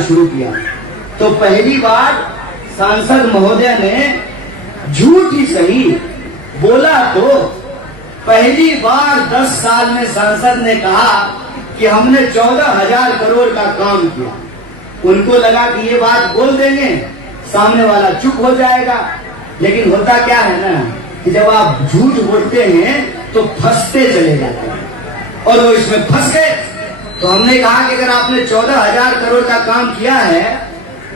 शुरू किया तो पहली बार सांसद महोदय ने झूठ ही सही बोला तो पहली बार 10 साल में सांसद ने कहा कि हमने 14,000 करोड़ का काम किया। उनको लगा कि ये बात बोल देंगे सामने वाला चुप हो जाएगा, लेकिन होता क्या है ना कि जब आप झूठ बोलते हैं तो फंसते चले जाते हैं और वो इसमें फंस गए। तो हमने कहा कि अगर आपने 14,000 करोड़ का काम किया है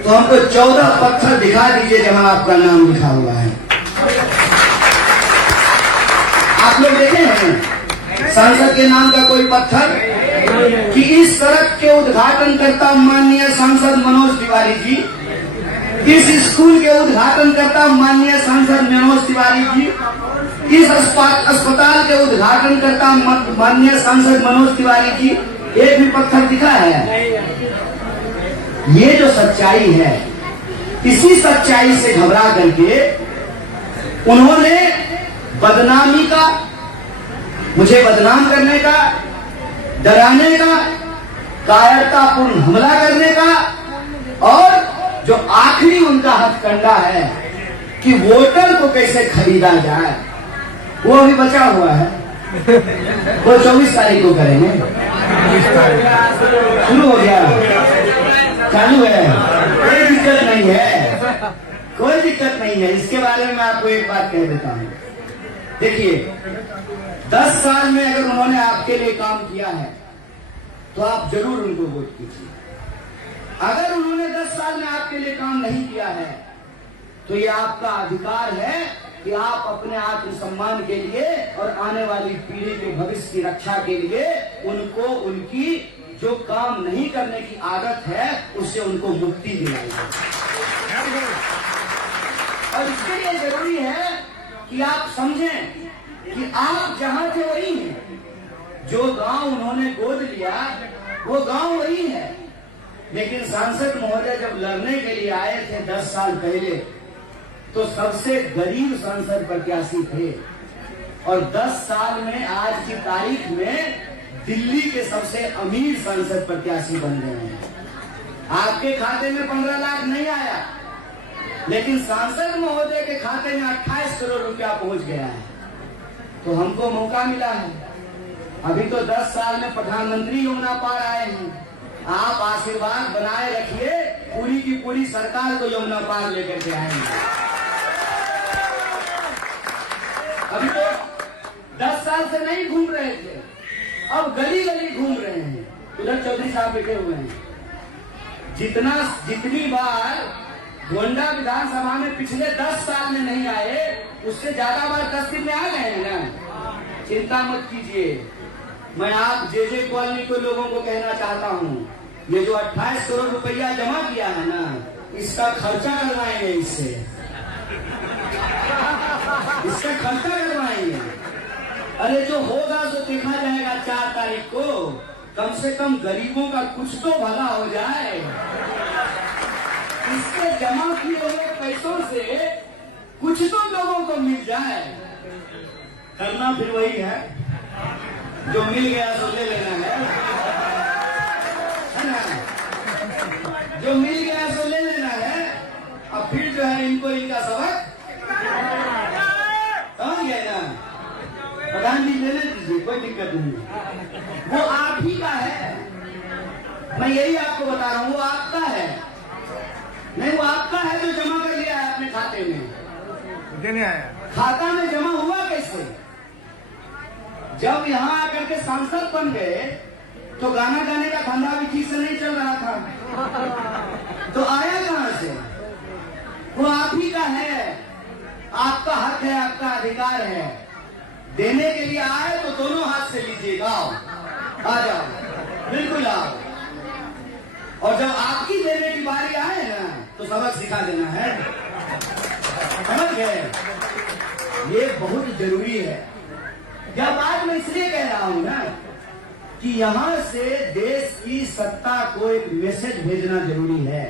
तो हमको 14 पत्थर दिखा दीजिए जहां आपका नाम लिखा हुआ है। आप लोग देखे हैं सांसद के नाम का कोई पत्थर कि इस सड़क के उद्घाटन करता माननीय सांसद मनोज तिवारी जी, इस स्कूल के उद्घाटन करता माननीय सांसद मनोज तिवारी जी, इस अस्पताल के उद्घाटन करता माननीय सांसद मनोज तिवारी जी, एक भी पत्थर दिखा है? ये जो सच्चाई है, इसी सच्चाई से घबरा करके उन्होंने बदनामी का, मुझे बदनाम करने का, डराने का, कायरतापूर्ण हमला करने का, और जो आखिरी उनका हथकंडा है कि वोटर को कैसे खरीदा जाए, वो अभी बचा हुआ है। वो 24 तारीख को करेंगे। शुरू हो गया, चालू है, कोई दिक्कत नहीं है, कोई दिक्कत नहीं है। इसके बारे में मैं आपको एक बात कह देता हूं। देखिए 10 साल में अगर उन्होंने आपके लिए काम किया है तो आप जरूर उनको वोट कीजिए। अगर उन्होंने 10 साल में आपके लिए काम नहीं किया है तो ये आपका अधिकार है कि आप अपने आत्मसम्मान के लिए और आने वाली पीढ़ी के भविष्य की रक्षा के लिए उनको उनकी जो काम नहीं करने की आदत है उससे उनको मुक्ति दिलाइए। और इसके लिए जरूरी है कि आप समझें कि आप जहां थे वही हैं। जो गांव उन्होंने गोद लिया वो गांव वही है। लेकिन सांसद महोदय जब लड़ने के लिए आए थे 10 साल पहले तो सबसे गरीब सांसद प्रत्याशी थे, और 10 साल में आज की तारीख में दिल्ली के सबसे अमीर सांसद प्रत्याशी बन गए हैं। आपके खाते में 15 लाख नहीं आया, लेकिन सांसद महोदय के खाते में 28 करोड़ रुपया पहुंच गया है। तो हमको मौका मिला है। अभी तो 10 साल में प्रधानमंत्री यमुना पार आए हैं। आप आशीर्वाद बनाए रखिए, पूरी की पूरी सरकार को यमुना पार लेकर के आएंगे। अभी तो 10 साल से नहीं घूम रहे थे, अब गली गली घूम रहे हैं। उधर चौधरी साहब बैठे हुए हैं। जितनी बार गोंडा विधानसभा में पिछले 10 साल में नहीं आए, उससे ज्यादा बार 10 दिन में आ गए हैं ना। चिंता मत कीजिए। मैं आप जे कॉलोनी के लोगों को कहना चाहता हूँ, ये जो 28 करोड़ रुपया जमा किया है ना, इसका खर्चा करवाएंगे, इसका खर्चा करवाएंगे। अरे जो होगा तो देखा जाएगा 4 तारीख को। कम से कम गरीबों का कुछ तो भला हो जाए। इसके जमा किए हुए पैसों से कुछ तो लोगों को मिल जाए। करना फिर वही है, जो मिल गया तो ले लेना है ना? जो मिल गया तो ले लेना है। अब फिर जो है इनको इनका सबक समझ गए ना? प्रधान जी ले लीजिए, कोई दिक्कत नहीं। वो आप ही का है, मैं यही आपको बता रहा हूँ। वो आपका है नहीं, वो आपका है जो जमा कर लिया है अपने खाते में। देने आया खाता में जमा हुआ कैसे? जब यहाँ आकर के सांसद बन गए तो गाना गाने का धंधा भी ठीक से नहीं चल रहा था, तो आया कहां से? वो आप ही का है, आपका हक है, आपका अधिकार है। देने के लिए आए तो दोनों हाथ से लीजिएगा, आ जाओ, बिल्कुल आओ। और जब आपकी देने की बारी आए ना तो सबक सिखा देना है। समझ गए? ये बहुत जरूरी है। यह बात मैं इसलिए कह रहा हूं ना कि यहां से देश की सत्ता को एक मैसेज भेजना जरूरी है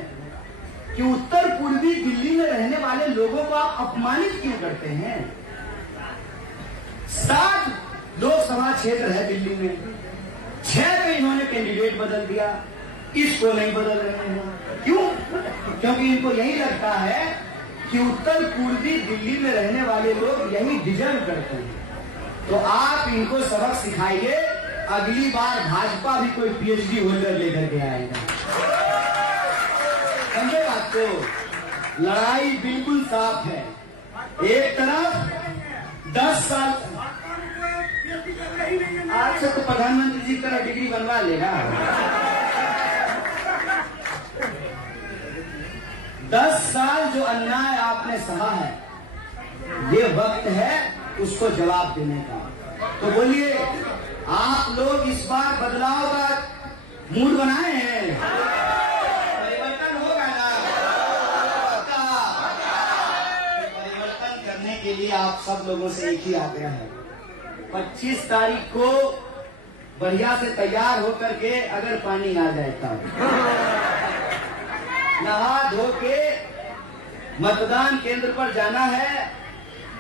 कि उत्तर पूर्वी दिल्ली में रहने वाले लोगों को आप अपमानित क्यों करते हैं? 60 लोकसभा क्षेत्र है दिल्ली में, 6 पे इन्होंने कैंडिडेट बदल दिया, इसको नहीं बदल रहे हैं। क्योंकि इनको यही लगता है कि उत्तर पूर्वी दिल्ली में रहने वाले लोग यही डिजर्व करते हैं। तो आप इनको सबक सिखाइए, अगली बार भाजपा भी कोई पीएचडी होल्डर लेकर के आएगा। समझे बात को? लड़ाई बिल्कुल साफ है। एक तरफ 10 साल आज से तो प्रधानमंत्री जी तरह डिग्री बनवा लेगा। 10 साल जो अन्याय आपने सहा है, ये वक्त है उसको जवाब देने का। तो बोलिए, आप लोग इस बार बदलाव का मूड बनाए हैं? परिवर्तन होगा ना? परिवर्तन करने के लिए आप सब लोगों से एक ही आग्रह है। 25 तारीख को बढ़िया से तैयार होकर के अगर पानी आ जाए तब नहा धो के मतदान केंद्र पर जाना है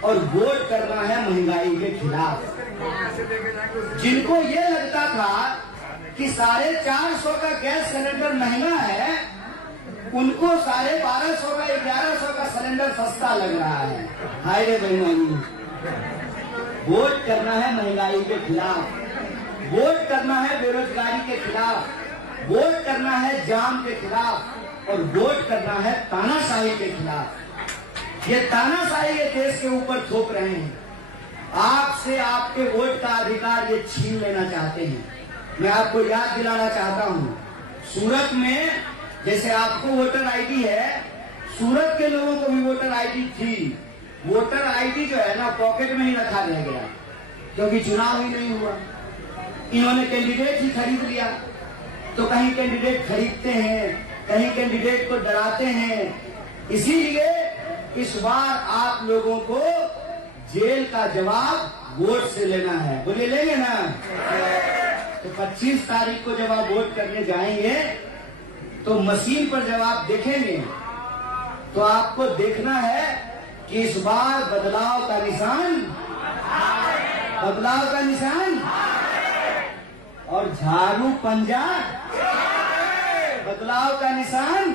और वोट करना है महंगाई के खिलाफ। जिनको ये लगता था कि 450 का गैस सिलेंडर महंगा है, उनको 1250 का 1100 का सिलेंडर सस्ता लग रहा है। हाय रे बेईमानी। वोट करना है महंगाई के खिलाफ, वोट करना है बेरोजगारी के खिलाफ, वोट करना है जाम के खिलाफ और वोट करना है तानाशाही के खिलाफ। ये तानाशाही ये देश के ऊपर थोप रहे हैं। आपसे आपके वोट का अधिकार ये छीन लेना चाहते हैं। मैं आपको याद दिलाना चाहता हूँ, सूरत में जैसे आपको वोटर आईडी है, सूरत के लोगों को भी वोटर आईडी थी। वोटर आईडी जो है ना, पॉकेट में ही रखा रह गया क्योंकि चुनाव ही नहीं हुआ। इन्होंने कैंडिडेट ही खरीद लिया। तो कहीं कैंडिडेट खरीदते हैं, कहीं कैंडिडेट को डराते हैं। इसीलिए इस बार आप लोगों को जेल का जवाब वोट से लेना है। बोले लेंगे ना? तो 25 तारीख को जब आप वोट करने जाएंगे तो मशीन पर जब आप देखेंगे तो आपको देखना है कि इस बार बदलाव का निशान, बदलाव का निशान और झाड़ू पंजा, बदलाव का निशान,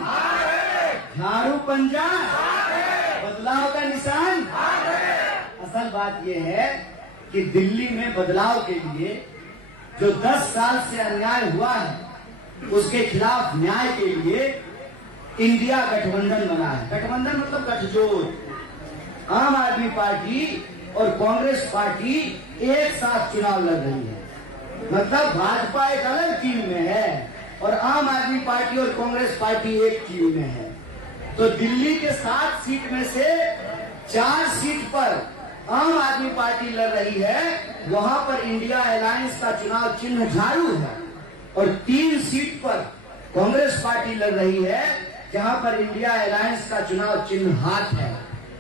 झाड़ू पंजा, बदलाव का निशान। असल बात यह है कि दिल्ली में बदलाव के लिए जो 10 साल से अन्याय हुआ है, उसके खिलाफ न्याय के लिए इंडिया गठबंधन बना है। गठबंधन मतलब गठजोड़। आम आदमी पार्टी और कांग्रेस पार्टी एक साथ चुनाव लड़ रही है। मतलब भाजपा एक अलग टीम में है और आम आदमी पार्टी और कांग्रेस पार्टी एक टीम में है। तो दिल्ली के 7 सीट में से 4 सीट पर आम आदमी पार्टी लड़ रही है। वहां पर इंडिया अलायंस का चुनाव चिन्ह झाड़ू है और 3 सीट पर कांग्रेस पार्टी लड़ रही है, जहां पर इंडिया अलायंस का चुनाव चिन्ह हाथ है।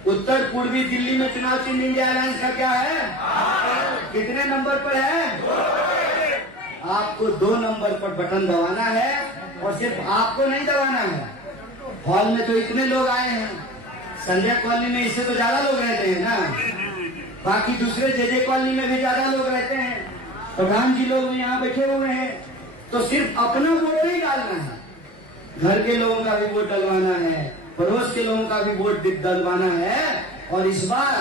उत्तर पूर्वी दिल्ली में चुनाव चिन्ह इंडिया अलायंस का क्या है? कितने नंबर पर है? आपको 2 नंबर पर बटन दबाना है और सिर्फ आपको नहीं दबाना है। हॉल में तो इतने लोग आए हैं, संजय कॉलोनी में इससे तो ज्यादा लोग रहते हैं ना, बाकी दूसरे जे कॉलोनी में भी ज्यादा लोग रहते हैं, प्रधान जी लोग भी यहाँ बैठे हुए हैं। तो सिर्फ अपना वोट नहीं डालना है, घर के लोगों का भी वोट डलवाना है, पड़ोस के लोगों का भी वोट डलवाना है और इस बार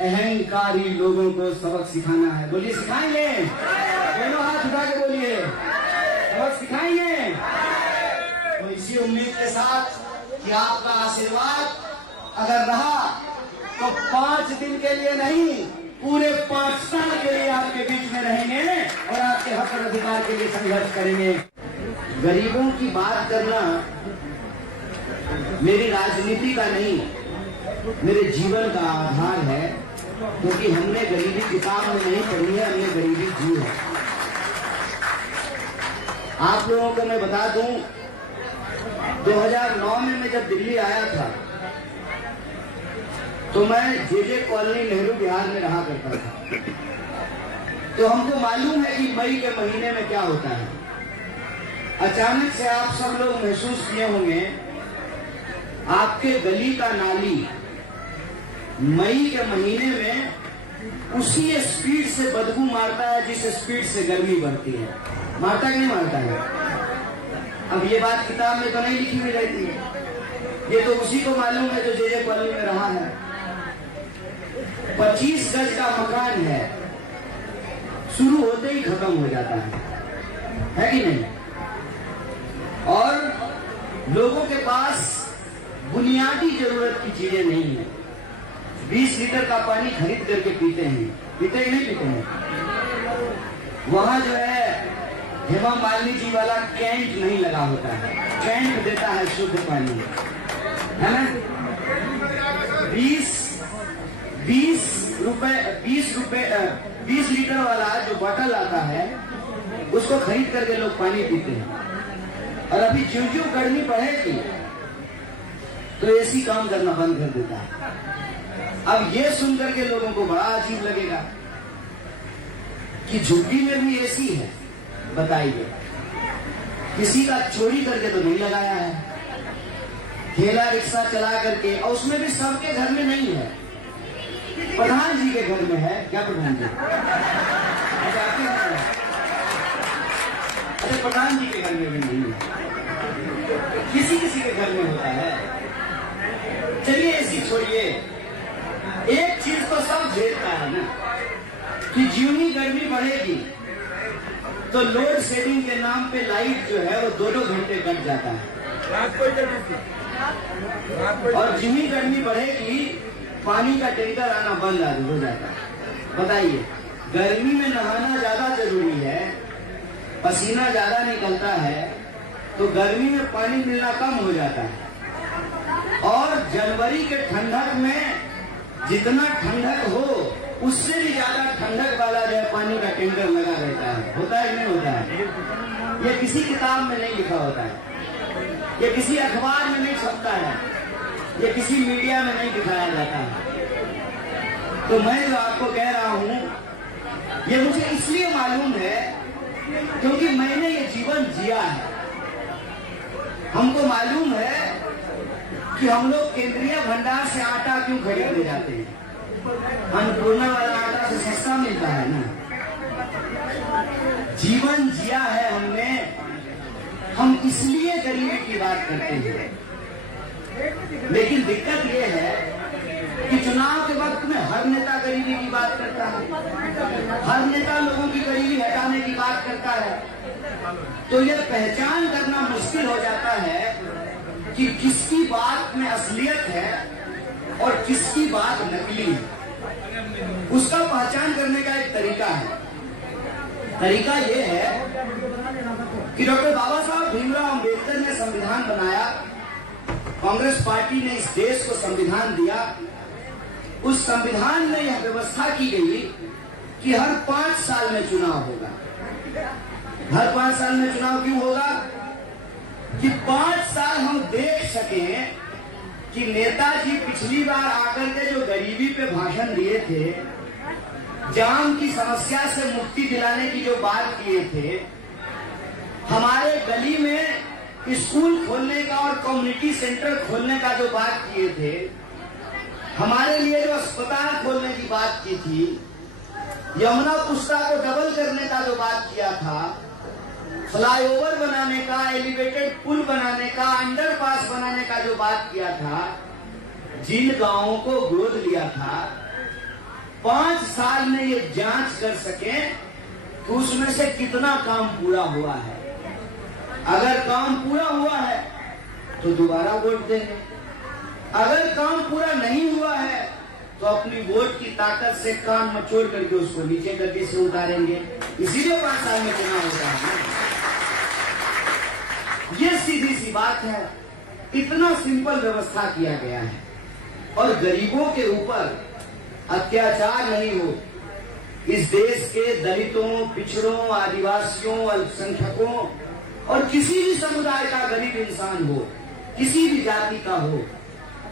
अहंकारी लोगों को सबक सिखाना है। बोलिए सिखाएंगे? दोनों हाथ उठा के बोलिए, सबक सिखाएंगे। तो इसी उम्मीद के साथ कि आपका आशीर्वाद अगर रहा तो 5 दिन के लिए नहीं, पूरे 5 साल के लिए आपके बीच में रहेंगे और आपके हक और अधिकार के लिए संघर्ष करेंगे। गरीबों की बात करना मेरी राजनीति का नहीं, मेरे जीवन का आधार है, क्योंकि हमने गरीबी किताब में नहीं पढ़ी है, हमने गरीबी जी है। आप लोगों को मैं बता दूं, 2009 में मैं जब दिल्ली आया था तो मैं जे कॉलोनी नेहरू बिहार में रहा करता था। तो हमको मालूम है कि मई के महीने में क्या होता है। अचानक से आप सब लोग महसूस किए होंगे, आपके गली का नाली मई के महीने में उसी स्पीड से बदबू मारता है जिस स्पीड से गर्मी बढ़ती है। मारता कि नहीं मारता है? अब ये बात किताब में तो नहीं लिखी हुई रहती है, ये तो उसी को मालूम है जो जे कॉलोनी में रहा है। 25 गज का मकान है, शुरू होते ही खत्म हो जाता है कि नहीं? और लोगों के पास बुनियादी जरूरत की चीजें नहीं है। 20 लीटर का पानी खरीद करके पीते हैं, पीते ही नहीं पीते हैं। वहां जो है हेमा मालिनी जी वाला कैंट नहीं लगा होता है, कैंट देता है शुद्ध पानी, है ना? 20 लीटर वाला जो बॉटल आता है उसको खरीद करके लोग पानी पीते हैं। और अभी ज्यों गर्मी बढ़ेगी तो एसी काम करना बंद कर देता है। अब ये सुन करके लोगों को बड़ा अजीब लगेगा कि झुग्गी में भी एसी है। बताइए, किसी का चोरी करके तो नहीं लगाया है, ठेला रिक्शा चला करके, और उसमें भी सबके घर में नहीं है, प्रधान जी के घर में है। क्या प्रधान जी? अरे प्रधान जी के घर में भी नहीं है, किसी किसी के घर में होता है। चलिए ऐसी छोड़िए, एक चीज तो सब झेलता है ना कि ज्यूनी गर्मी बढ़ेगी तो लोड शेडिंग के नाम पे लाइट जो है वो 2-2 घंटे कट जाता है। और जितनी गर्मी बढ़ेगी पानी का टैंकर आना बंद हो जाता है। बताइए, गर्मी में नहाना ज्यादा जरूरी है, पसीना ज्यादा निकलता है तो गर्मी में पानी मिलना कम हो जाता है। और जनवरी के ठंडक में जितना ठंडक हो उससे भी ज्यादा ठंडक वाला जो है पानी का टैंकर लगा रहता है। होता है नहीं होता है? ये किसी किताब में नहीं लिखा होता है, ये किसी अखबार में नहीं छपता है, ये किसी मीडिया में नहीं दिखाया जाता है। तो मैं जो आपको कह रहा हूं ये मुझे इसलिए मालूम है क्योंकि मैंने ये जीवन जिया है। हमको मालूम है कि हम लोग केंद्रीय भंडार से आटा क्यों खरीदने जाते हैं। अन्नपूर्णा वाला आटा से सस्ता मिलता है ना। जीवन जिया है हमने, हम इसलिए गरीबी की बात करते हैं। लेकिन दिक्कत यह है कि चुनाव के वक्त में हर नेता गरीबी की बात करता है, हर नेता लोगों की गरीबी हटाने की बात करता है। तो यह पहचान करना मुश्किल हो जाता है कि किसकी बात में असलियत है और किसकी बात नकली है। उसका पहचान करने का एक तरीका है। तरीका यह है कि डॉक्टर बाबा साहब भीमराव अंबेडकर ने संविधान बनाया, कांग्रेस पार्टी ने इस देश को संविधान दिया। उस संविधान में यह व्यवस्था की गई कि हर 5 साल में चुनाव होगा। हर 5 साल में चुनाव क्यों होगा? कि 5 साल हम देख सकें कि नेताजी पिछली बार आकर के जो गरीबी पे भाषण दिए थे, जाम की समस्या से मुक्ति दिलाने की जो बात किए थे, हमारे गली में स्कूल खोलने का और कम्युनिटी सेंटर खोलने का जो बात किए थे, हमारे लिए जो अस्पताल खोलने की बात की थी, यमुना पुष्टा को डबल करने का जो बात किया था, फ्लाईओवर बनाने का, एलिवेटेड पुल बनाने का, अंडरपास बनाने का जो बात किया था, जिन गांवों को गोद लिया था, 5 साल में ये जांच कर सके तो उसमें से कितना काम पूरा हुआ है। अगर काम पूरा हुआ है तो दोबारा वोट देंगे, अगर काम पूरा नहीं हुआ है तो अपनी वोट की ताकत से कान मचोड़ करके उसको नीचे गद्दी से उतारेंगे। इसीलिए 5 साल में चुनाव होता है। ये सीधी सी बात है, इतना सिंपल व्यवस्था किया गया है। और गरीबों के ऊपर अत्याचार नहीं हो। इस देश के दलितों, पिछड़ों, आदिवासियों, अल्पसंख्यकों और किसी भी समुदाय का गरीब इंसान हो, किसी भी जाति का हो,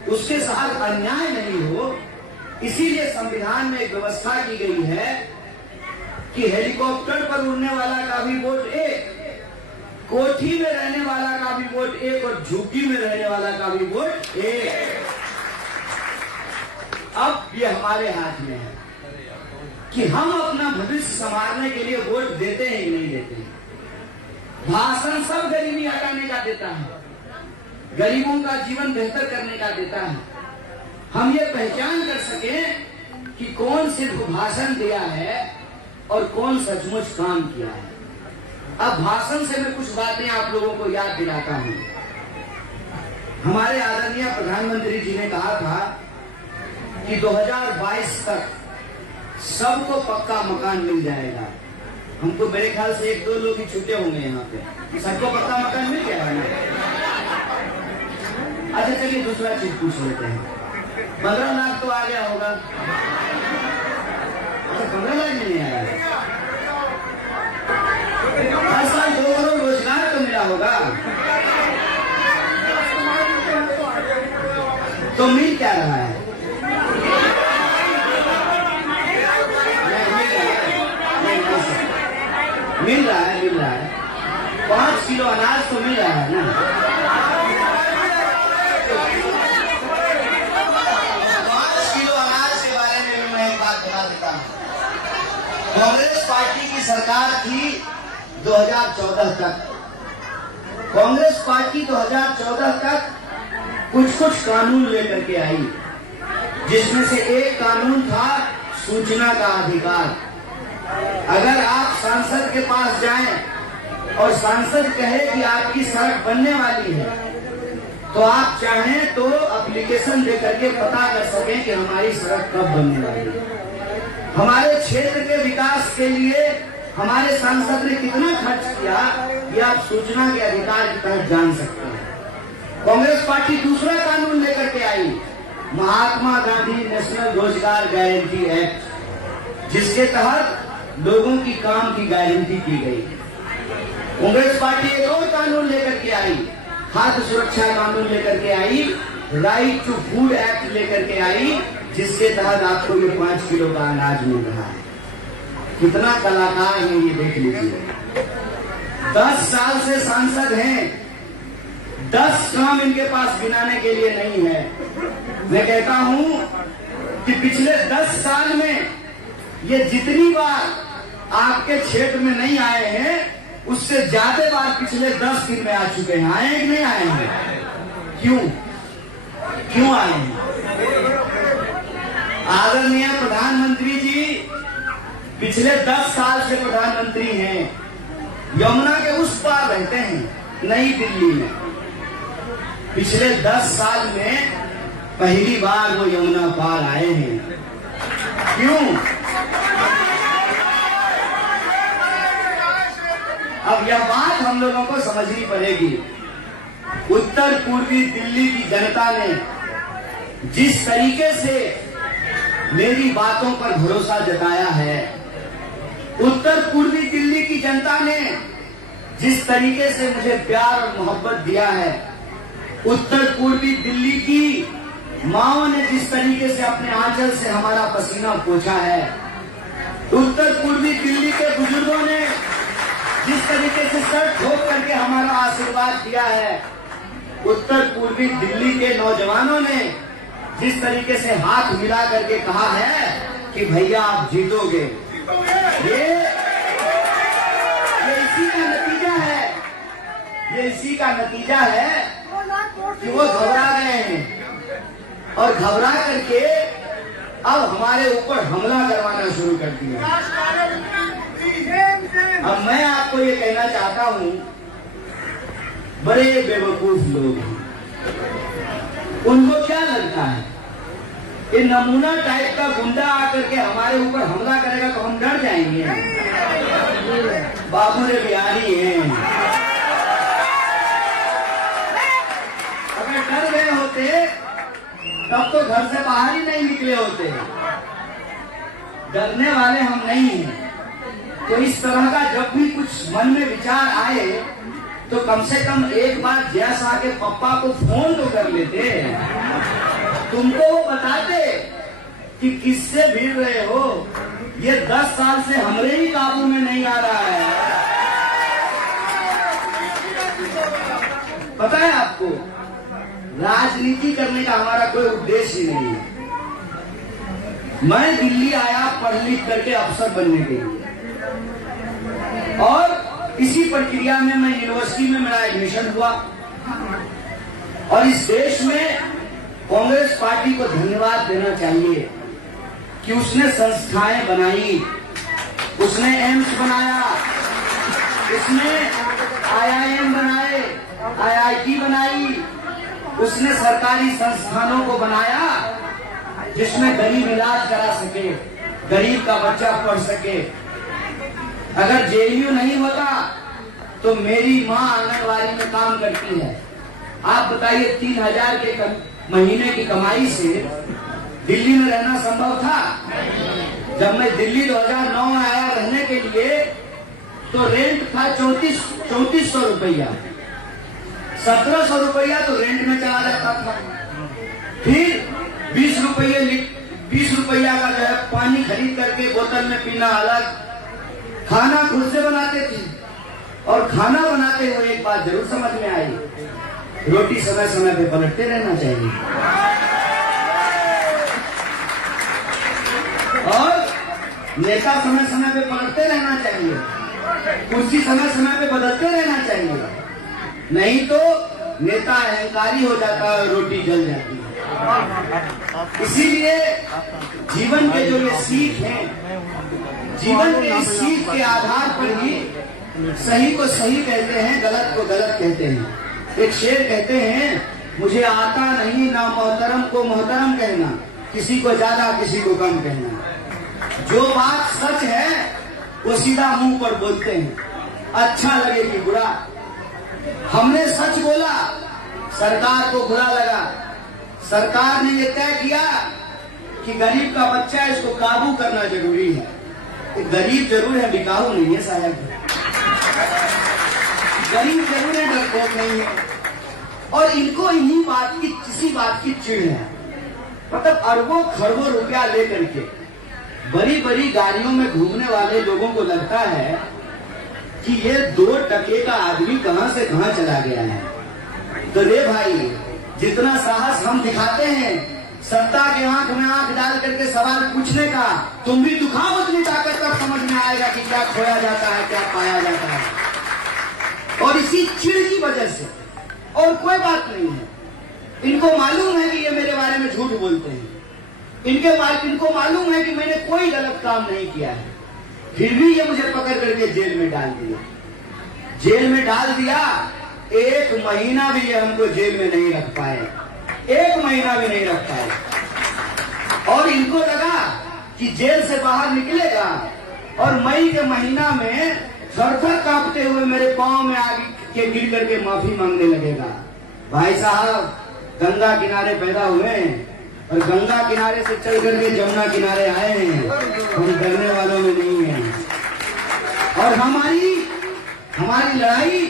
उसके साथ अन्याय नहीं हो। इसीलिए संविधान में एक व्यवस्था की गई है कि हेलीकॉप्टर पर उड़ने वाला का भी वोट एक, कोठी में रहने वाला का भी वोट एक और झुग्गी में रहने वाला का भी वोट एक। अब ये हमारे हाथ में है कि हम अपना भविष्य संवारने के लिए वोट देते हैं कि नहीं देते हैं। भाषण सब गरीबी हटाने का देता है, गरीबों का जीवन बेहतर करने का देता है। हम ये पहचान कर सकें कि कौन सिर्फ भाषण दिया है और कौन सचमुच काम किया है। अब भाषण से मैं कुछ बातें आप लोगों को याद दिलाता हूं। हमारे आदरणीय प्रधानमंत्री जी ने कहा था कि 2022 तक सबको पक्का मकान मिल जाएगा। हमको मेरे ख्याल से 1-2 लोग ही छूटे होंगे यहाँ पे, सबको पक्का मकान मिल जाएगा। अच्छा चलिए दूसरा चीज पूछ लेते हैं। 15 लाख तो आ गया होगा। अच्छा 15 लाख नहीं आया, हर साल 2 करोड़ रोजगार तो मिला होगा। तो मिल क्या रहा है? मिल रहा है 5 किलो अनाज तो मिल रहा है ना। 5 किलो अनाज के बारे में भी मैं एक बात बता देता हूँ। कांग्रेस पार्टी की सरकार थी 2014 तक। कांग्रेस पार्टी 2014 तक कुछ कानून लेकर के आई, जिसमें से एक कानून था सूचना का अधिकार। अगर आप सांसद के पास जाएं और सांसद कहे कि आपकी सड़क बनने वाली है, तो आप चाहें तो एप्लीकेशन दे करके पता कर सकें कि हमारी सड़क कब बनने वाली है। हमारे क्षेत्र के विकास के लिए हमारे सांसद ने कितना खर्च किया, ये आप सूचना के अधिकार के तहत जान सकते हैं। कांग्रेस पार्टी दूसरा कानून लेकर के आई, महात्मा गांधी नेशनल रोजगार गारंटी एक्ट, जिसके तहत लोगों की काम की गारंटी की गई। कांग्रेस पार्टी एक और कानून लेकर के आई, खाद्य सुरक्षा कानून लेकर के आई, राइट टू फूड एक्ट लेकर के आई, जिसके तहत आपको ये 5 किलो का अनाज मिल रहा है। कितना कलाकार है ये देख लीजिए। 10 साल से सांसद हैं, 10 काम इनके पास गिनाने के लिए नहीं है। मैं कहता हूं कि पिछले 10 साल में ये जितनी बार आपके क्षेत्र में नहीं आए हैं, उससे ज्यादा बार पिछले 10 दिन में आ चुके हैं। आए हैं कि नहीं आए हैं? क्यों आए हैं? आदरणीय प्रधानमंत्री जी पिछले 10 साल से प्रधानमंत्री हैं, यमुना के उस पार रहते हैं नई दिल्ली में। पिछले 10 साल में पहली बार वो यमुना पार आए हैं। क्यों? अब यह बात हम लोगों को समझनी पड़ेगी। उत्तर पूर्वी दिल्ली की जनता ने जिस तरीके से मेरी बातों पर भरोसा जताया है, उत्तर पूर्वी दिल्ली की जनता ने जिस तरीके से मुझे प्यार और मोहब्बत दिया है, उत्तर पूर्वी दिल्ली की माओं ने जिस तरीके से अपने आंचल से हमारा पसीना पोंछा है, उत्तर पूर्वी दिल्ली के बुजुर्गों ने जिस तरीके से सर ठोक करके हमारा आशीर्वाद दिया है, उत्तर पूर्वी दिल्ली के नौजवानों ने जिस तरीके से हाथ मिला करके कहा है कि भैया आप जीतोगे, ये इसी का नतीजा है। ये इसी का नतीजा है कि वो घबरा गए हैं और घबरा करके अब हमारे ऊपर हमला करवाना शुरू कर दिया। अब मैं आपको ये कहना चाहता हूं, बड़े बेवकूफ लोग हैं। उनको क्या लगता है ये नमूना टाइप का गुंडा आकर के हमारे ऊपर हमला करेगा तो हम डर जाएंगे? बाबू रे बिहारी हैं, अगर डर गए होते तब तो घर से बाहर ही नहीं निकले होते। डरने वाले हम नहीं हैं। तो इस तरह का जब भी कुछ मन में विचार आए तो कम से कम एक बार जैसा के पप्पा को फोन तो कर लेते, तुमको वो बताते कि किससे भिड़ रहे हो। ये 10 साल से हमरे ही काबू में नहीं आ रहा है। पता है आपको, राजनीति करने का हमारा कोई उद्देश्य ही नहीं है। मैं दिल्ली आया पढ़ लिख करके अफसर बनने के लिए, और इसी प्रक्रिया में मैं यूनिवर्सिटी में मेरा एडमिशन हुआ। और इस देश में कांग्रेस पार्टी को धन्यवाद देना चाहिए कि उसने संस्थाएं बनाई, उसने एम्स बनाया, उसने IIM बनाए, IIT बनाई, उसने सरकारी संस्थानों को बनाया जिसमें गरीब इलाज करा सके, गरीब का बच्चा पढ़ सके। अगर JNU नहीं होता तो मेरी माँ आंगनबाड़ी में काम करती है। आप बताइए 3,000 के महीने की कमाई से दिल्ली में रहना संभव था? जब मैं दिल्ली 2009 में आया रहने के लिए तो रेंट था 3400 रुपया, 1700 रुपया तो रेंट में चला जाता था। फिर 20 रुपया का जो है पानी खरीद करके बोतल में पीना अलग, खाना खुद से बनाते थे। और खाना बनाते हुए एक बात जरूर समझ में आई, रोटी समय समय पे पलटते रहना चाहिए और नेता समय समय पे पलटते रहना चाहिए, कुर्सी समय समय पे बदलते रहना चाहिए, नहीं तो नेता अहंकारी हो जाता है, रोटी जल जाती है। इसीलिए जीवन के जो ये सीख हैं, जीवन के इस सीख के आधार पर ही सही को सही कहते हैं, गलत को गलत कहते हैं। एक शेर कहते हैं, मुझे आता नहीं ना मोहतरम को मोहतरम कहना, किसी को ज्यादा किसी को कम कहना। जो बात सच है वो सीधा मुंह पर बोलते हैं, अच्छा लगे कि बुरा। हमने सच बोला, सरकार को बुरा लगा। सरकार ने ये तय किया कि गरीब का बच्चा, इसको काबू करना जरूरी है। गरीब जरूर है, बिकाऊ नहीं है साहब, गरीब जरूर है, डरपोक नहीं है। और इनको इन्हीं बात की, किसी बात की चिढ़ है। मतलब अरबों खरबों रुपया लेकर के बड़ी बड़ी गाड़ियों में घूमने वाले लोगों को लगता है कि ये 2 टके का आदमी कहां से कहां चला गया है। तो रे भाई, जितना साहस हम दिखाते हैं सत्ता के आंख में आंख डाल करके सवाल पूछने का, तुम भी दिखाओ उतनी ताकत, तब समझ में आएगा कि क्या खोया जाता है, क्या पाया जाता है। और इसी चिढ़ की वजह से, और कोई बात नहीं है, इनको मालूम है कि ये मेरे बारे में झूठ बोलते हैं, इनको मालूम है कि मैंने कोई गलत काम नहीं किया है, फिर भी ये मुझे पकड़ करके जेल में डाल दिया। जेल में डाल दिया, 1 महीना भी ये हमको जेल में नहीं रख पाए, 1 महीना भी नहीं रख पाए। और इनको लगा कि जेल से बाहर निकलेगा और मई के महीना में थर-थर कांपते हुए मेरे पांव में आगे गिर करके माफी मांगने लगेगा। भाई साहब, गंगा किनारे पैदा हुए और गंगा किनारे से चल करके जमुना किनारे आए हैं, हम डरने वालों में नहीं हैं। और हमारी लड़ाई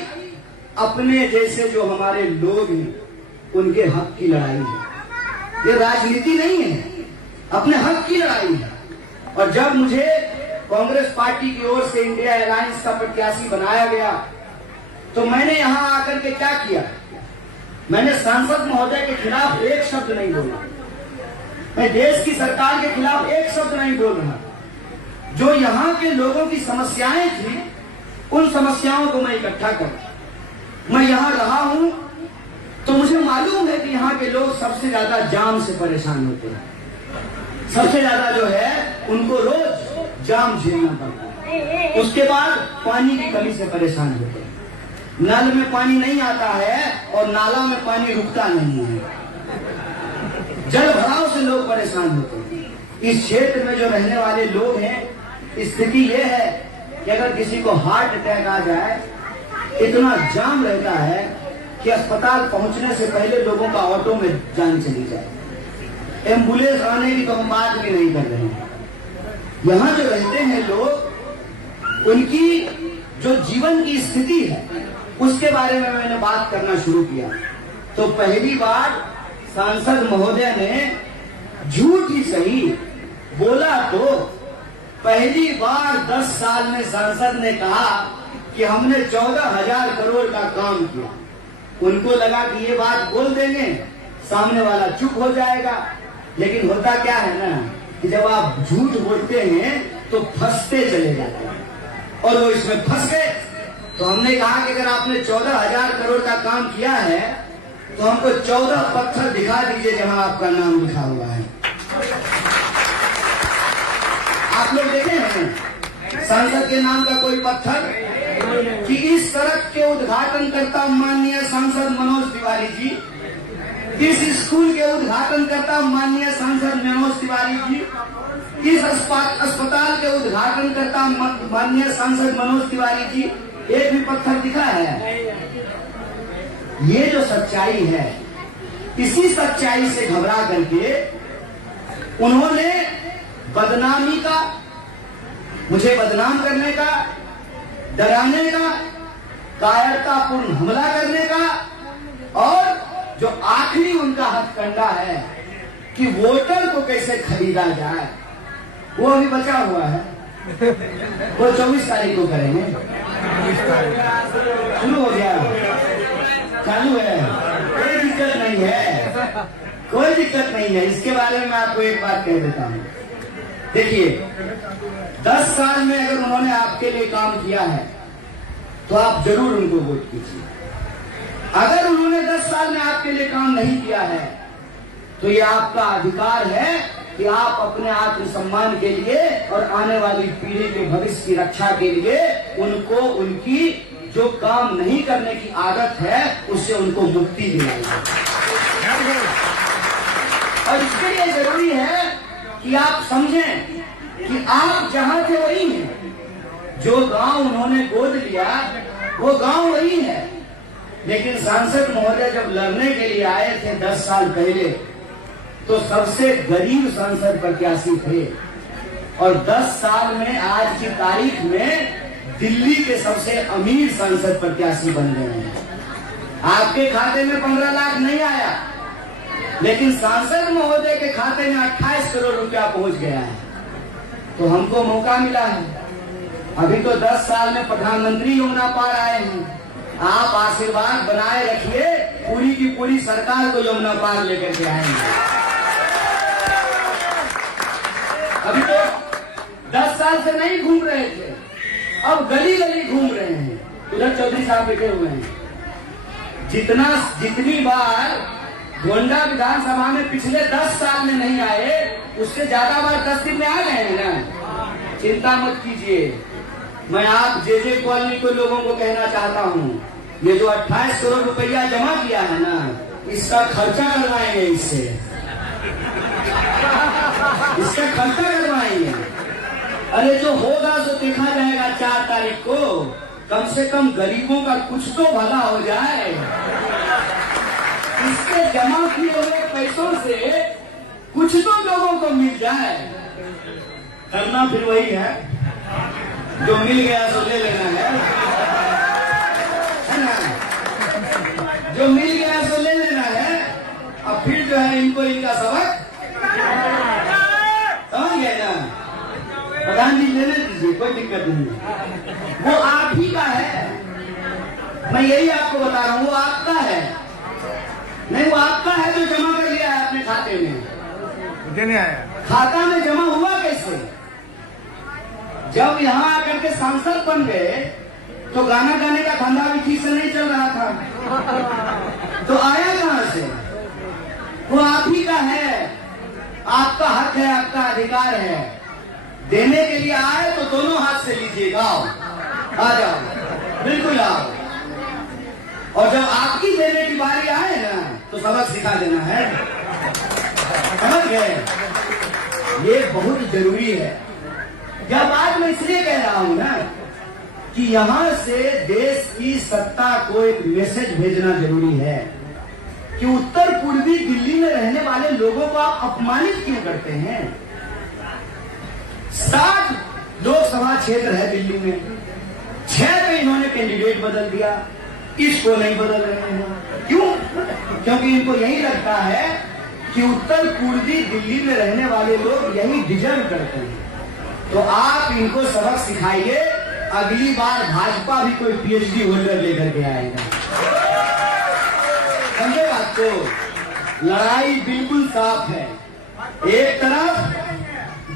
अपने जैसे जो हमारे लोग हैं उनके हक की लड़ाई है। ये राजनीति नहीं है, अपने हक की लड़ाई है। और जब मुझे कांग्रेस पार्टी की ओर से इंडिया अलायंस का प्रत्याशी बनाया गया तो मैंने यहां आकर के क्या किया, मैंने सांसद महोदय के खिलाफ एक शब्द नहीं बोला, मैं देश की सरकार के खिलाफ एक शब्द नहीं बोल रहा। जो यहाँ के लोगों की समस्याएं थी उन समस्याओं को मैं इकट्ठा कर, मैं यहाँ रहा हूं तो मुझे मालूम है कि यहाँ के लोग सबसे ज्यादा जाम से परेशान होते हैं, सबसे ज्यादा जो है उनको रोज जाम झेलना पड़ता है। उसके बाद पानी की कमी से परेशान होते हैं, नल में पानी नहीं आता है और नाला में पानी रुकता नहीं है, जल भराव से लोग परेशान होते हैं। इस क्षेत्र में जो रहने वाले लोग हैं, स्थिति यह है कि अगर किसी को हार्ट अटैक आ जाए, इतना जाम रहता है कि अस्पताल पहुंचने से पहले लोगों का ऑटो में जान चली जाए। एम्बुलेंस आने की तो हम बात भी नहीं कर रहे हैं। यहाँ जो रहते हैं लोग, उनकी जो जीवन की स्थिति है उसके बारे में मैंने बात करना शुरू किया तो पहली बार सांसद महोदय ने झूठ ही सही बोला। तो पहली बार 10 साल में सांसद ने कहा कि हमने 14,000 करोड़ का काम किया। उनको लगा कि ये बात बोल देंगे, सामने वाला चुप हो जाएगा, लेकिन होता क्या है ना कि जब आप झूठ बोलते हैं तो फंसते चले जाते हैं, और वो इसमें फंस गए। तो हमने कहा कि अगर आपने 14,000 करोड़ का काम किया है तो हमको 14 पत्थर दिखा दीजिए जहां आपका नाम लिखा हुआ है। आप लोग देखे हैं सांसद के नाम का कोई पत्थर? कि इस सड़क के उद्घाटन करता माननीय सांसद मनोज तिवारी जी, इस स्कूल के उद्घाटन करता माननीय सांसद मनोज तिवारी जी, इस अस्पताल के उद्घाटन करता माननीय सांसद मनोज तिवारी जी, एक भी पत्थर दिखा है? ये जो सच्चाई है, इसी सच्चाई से घबरा करके उन्होंने बदनामी का, मुझे बदनाम करने का, डराने का, कायरतापूर्ण हमला करने का, और जो आखिरी उनका हथकंडा है कि वोटर को कैसे खरीदा जाए, वो अभी बचा हुआ है। वो 24 तारीख को करेंगे। शुरू हो गया, चालू है, कोई दिक्कत नहीं है, कोई दिक्कत नहीं है। इसके बारे में आपको एक बात कह देता हूं। देखिए, 10 साल में अगर उन्होंने आपके लिए काम किया है तो आप जरूर उनको वोट कीजिए। अगर उन्होंने 10 साल में आपके लिए काम नहीं किया है तो ये आपका अधिकार है कि आप अपने आत्मसम्मान के लिए और आने वाली पीढ़ी के भविष्य की रक्षा के लिए उनको, उनकी जो काम नहीं करने की आदत है उससे उनको मुक्ति दिलाइए। और इसके लिए जरूरी है कि आप समझें कि आप जहां थे वही हैं। जो गांव उन्होंने गोद लिया वो गांव वही है। लेकिन सांसद महोदय जब लड़ने के लिए आए थे 10 साल पहले, तो सबसे गरीब सांसद प्रत्याशी थे, और 10 साल में आज की तारीख में दिल्ली के सबसे अमीर सांसद प्रत्याशी बन गए हैं। आपके खाते में 15 लाख नहीं आया, लेकिन सांसद महोदय के खाते में 28 करोड़ रुपया पहुंच गया है। तो हमको मौका मिला है। अभी तो 10 साल में प्रधानमंत्री यमुना पार आए हैं। आप आशीर्वाद बनाए रखिए, पूरी की पूरी सरकार को यमुना पार लेकर के आएंगे। अभी तो 10 साल से नहीं घूम रहे थे, अब गली गली घूम रहे हैं। उधर चौधरी साहब बैठे हुए हैं। जितनी बार गोंडा विधानसभा में पिछले 10 साल में नहीं आए, उससे ज्यादा बार 10 दिन में आ गए हैं ना। चिंता मत कीजिए। मैं आप जे कॉलोनी के लोगों को कहना चाहता हूँ, ये जो 28 करोड़ रुपया जमा किया है ना, इसका खर्चा करवाएंगे, इसका खर्चा करवाएंगे। अरे जो होगा तो देखा जाएगा 4 तारीख को। कम से कम गरीबों का कुछ तो भला हो जाए। इसके जमा किए हुए पैसों से कुछ तो लोगों को मिल जाए। करना फिर वही है, जो मिल गया सो ले लेना है ना? जो मिल गया सो ले लेना है। अब फिर जो है इनको इनका सबक समझ गए ना? प्रधान जी लेने दीजिए, कोई दिक्कत नहीं। वो आप ही का है, मैं यही आपको बता रहा हूँ। वो आपका है, नहीं वो आपका है जो जमा कर लिया है अपने खाते में। देने आया खाता में जमा हुआ कैसे? जब यहाँ आकर के सांसद बन गए तो गाना गाने का धंधा भी ठीक से नहीं चल रहा था, तो आया कहां से? वो आप ही का है, आपका हक है, आपका अधिकार है। देने के लिए आए तो दोनों हाथ से लीजिएगा। आ जाओ, बिल्कुल आओ। और जब आपकी देने की बारी आए ना तो सबक सिखा देना है। समझ गए? ये बहुत जरूरी है। यह बात मैं इसलिए कह रहा हूं ना कि यहां से देश की सत्ता को एक मैसेज भेजना जरूरी है कि उत्तर पूर्वी दिल्ली में रहने वाले लोगों को आप अपमानित क्यों करते हैं? 60 लोकसभा क्षेत्र है दिल्ली में, 6 में इन्होंने कैंडिडेट बदल दिया, इसको नहीं बदल रहे हैं। क्यों? क्योंकि इनको यही लगता है कि उत्तर पूर्वी दिल्ली में रहने वाले लोग यही डिजर्व करते हैं। तो आप इनको सबक सिखाइए, अगली बार भाजपा भी कोई पीएचडी होल्डर लेकर के आएगा। समझे बात को? लड़ाई बिल्कुल साफ है। एक तरफ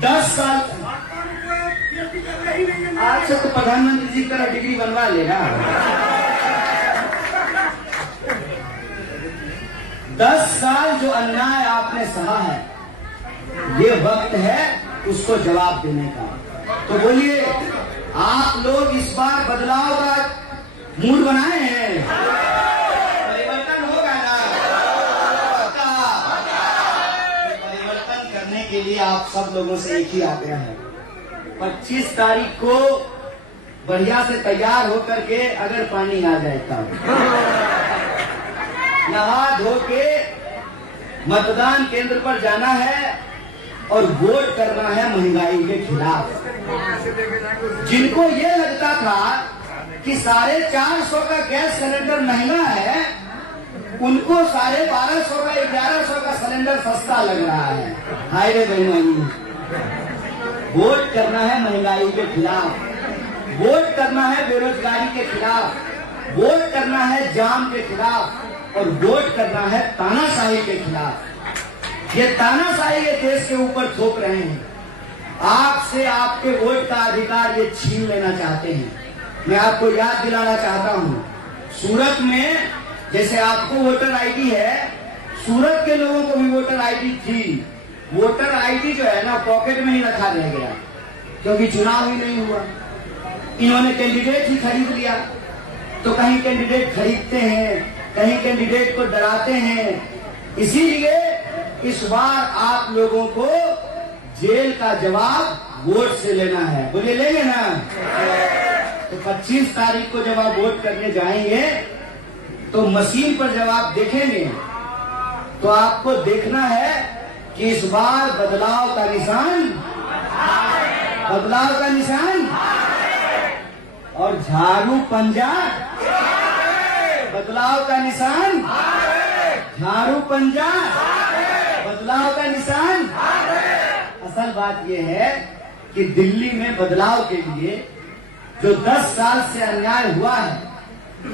10 साल आज से तो प्रधानमंत्री जी की तरह डिग्री बनवा लेगा। 10 साल जो अन्याय आपने सहा है, ये वक्त है उसको जवाब देने का। तो बोलिए, आप लोग इस बार बदलाव का मूड बनाए हैं? परिवर्तन होगा ना? परिवर्तन करने के लिए आप सब लोगों से एक ही आग्रह है, 25 तारीख को बढ़िया से तैयार होकर के, अगर पानी आ जाए तब नहा धो के मतदान केंद्र पर जाना है और वोट करना है महंगाई के खिलाफ। जिनको ये लगता था कि 450 का गैस सिलेंडर महंगा है, उनको 1250 का 1100 का सिलेंडर सस्ता लग रहा है। हाय रे बेईमानी। वोट करना है महंगाई के खिलाफ, वोट करना है बेरोजगारी के खिलाफ, वोट करना है जाम के खिलाफ, और वोट करना है तानाशाही के खिलाफ। ये तानाशाही ये देश के ऊपर थोप रहे हैं। आपसे आपके वोट का अधिकार ये छीन लेना चाहते हैं। मैं आपको याद दिलाना चाहता हूं, सूरत में जैसे आपको वोटर आईडी है, सूरत के लोगों को भी वोटर आईडी थी। वोटर आईडी जो है ना, पॉकेट में ही रखा रह गया, क्योंकि चुनाव ही नहीं हुआ। इन्होंने कैंडिडेट ही खरीद लिया। तो कहीं कैंडिडेट खरीदते हैं, कहीं कैंडिडेट को डराते हैं। इसीलिए इस बार आप लोगों को जेल का जवाब वोट से लेना है। बोलिए लेंगे ना? तो 25 तारीख को जब आप वोट करने जाएंगे तो मशीन पर जवाब देखेंगे तो आपको देखना है कि इस बार बदलाव का निशान, बदलाव का निशान और झाड़ू पंजा, बदलाव का निशान, झाड़ू पंजा, बदलाव का निशान। असल बात यह है कि दिल्ली में बदलाव के लिए जो 10 साल से अन्याय हुआ है,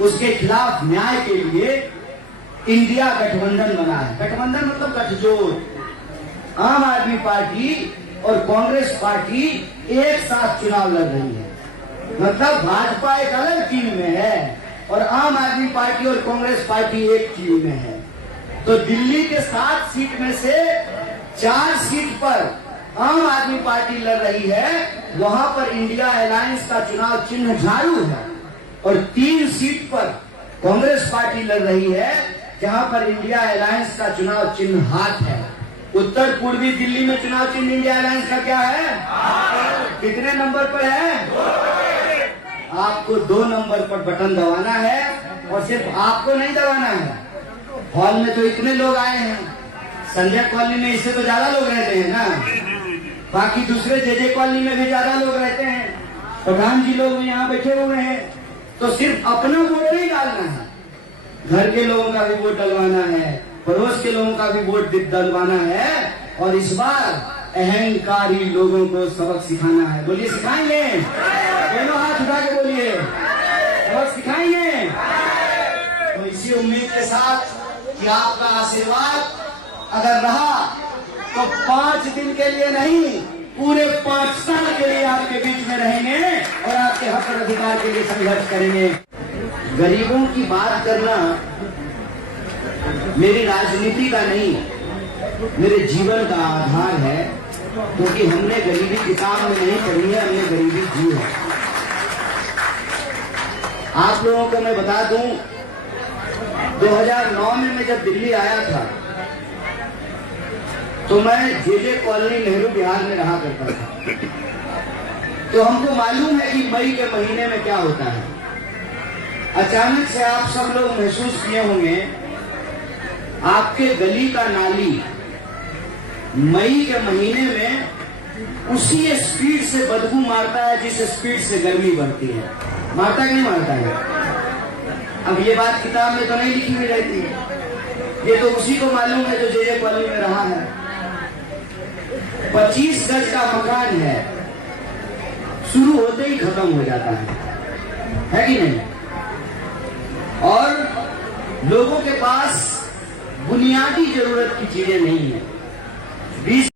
उसके खिलाफ न्याय के लिए इंडिया गठबंधन बना है। गठबंधन मतलब गठजोड़। आम आदमी पार्टी और कांग्रेस पार्टी एक साथ चुनाव लड़ रही है। मतलब भाजपा एक अलग टीम में है और आम आदमी पार्टी और कांग्रेस पार्टी एक टीम में है। तो दिल्ली के 7 सीट में से 4 सीट पर आम आदमी पार्टी लड़ रही है। वहां पर इंडिया अलायंस का चुनाव चिन्ह झाड़ू है और 3 सीट पर कांग्रेस पार्टी लड़ रही है, जहां पर इंडिया अलायंस का चुनाव चिन्ह हाथ है। उत्तर पूर्वी दिल्ली में चुनाव चिन्ह इंडिया अलायंस का क्या है? कितने नंबर पर है? आपको 2 नंबर पर बटन दबाना है और सिर्फ आपको नहीं दबाना है। हॉल में तो इतने लोग आए हैं, संजय कॉलोनी में इससे तो ज्यादा लोग रहते हैं ना, बाकी दूसरे जे कॉलोनी में भी ज्यादा लोग रहते हैं, प्रधान जी लोग भी यहाँ बैठे हुए हैं। तो सिर्फ अपना वोट नहीं डालना है, घर के लोगों का भी वोट डलवाना है, पड़ोस के लोगों का भी वोट डलवाना है। और इस बार अहंकारी लोगों को सबक सिखाना है। बोलिए सिखाएंगे? दोनों हाथ उठा के बोलिए, सबक सिखाएंगे। तो इसी उम्मीद के साथ कि आपका आशीर्वाद अगर रहा तो 5 दिन के लिए नहीं, पूरे 5 साल के लिए आपके बीच में रहेंगे और आपके हक और अधिकार के लिए संघर्ष करेंगे। गरीबों की बात करना मेरी राजनीति का नहीं, मेरे जीवन का आधार है, क्योंकि हमने गरीबी किताब में नहीं पढ़ी है, हमने गरीबी जी है। आप लोगों को मैं बता दूं, 2009 में मैं जब दिल्ली आया था तो मैं जे कॉलोनी नेहरू बिहार में रहा करता था। तो हमको मालूम है कि मई के महीने में क्या होता है। अचानक से आप सब लोग महसूस किए होंगे, आपके गली का नाली मई के महीने में उसी स्पीड से बदबू मारता है जिस स्पीड से गर्मी बढ़ती है। मारता कि नहीं मारता है? अब ये बात किताब में तो नहीं लिखी हुई रहती है, ये तो उसी को मालूम है जो जे कॉलोनी में रहा है। 25 गज का मकान है, शुरू होते ही खत्म हो जाता है कि नहीं? और लोगों के पास बुनियादी जरूरत की चीजें नहीं है।